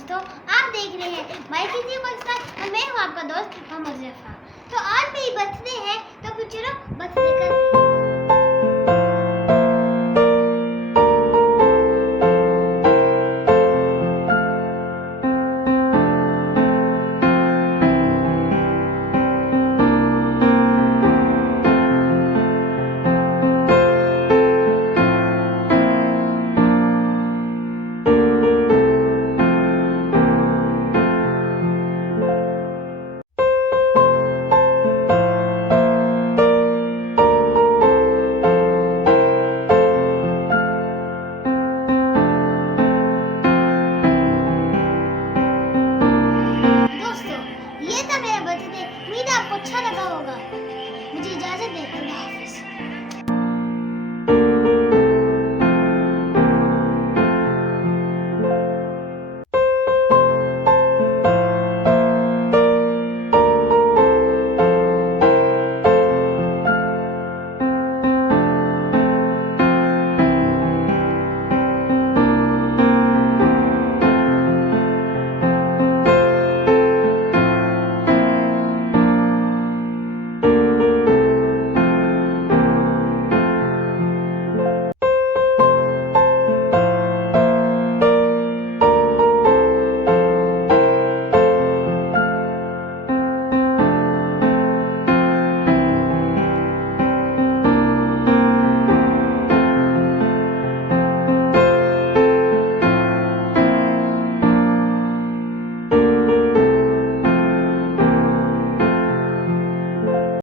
दोस्तों, आप देख रहे हैं माय किसी और मैं हूँ आपका दोस्त मोहम्मद जफा। तो आज मेरी बर्थडे है, तो कुछ लोग बर्थडे कर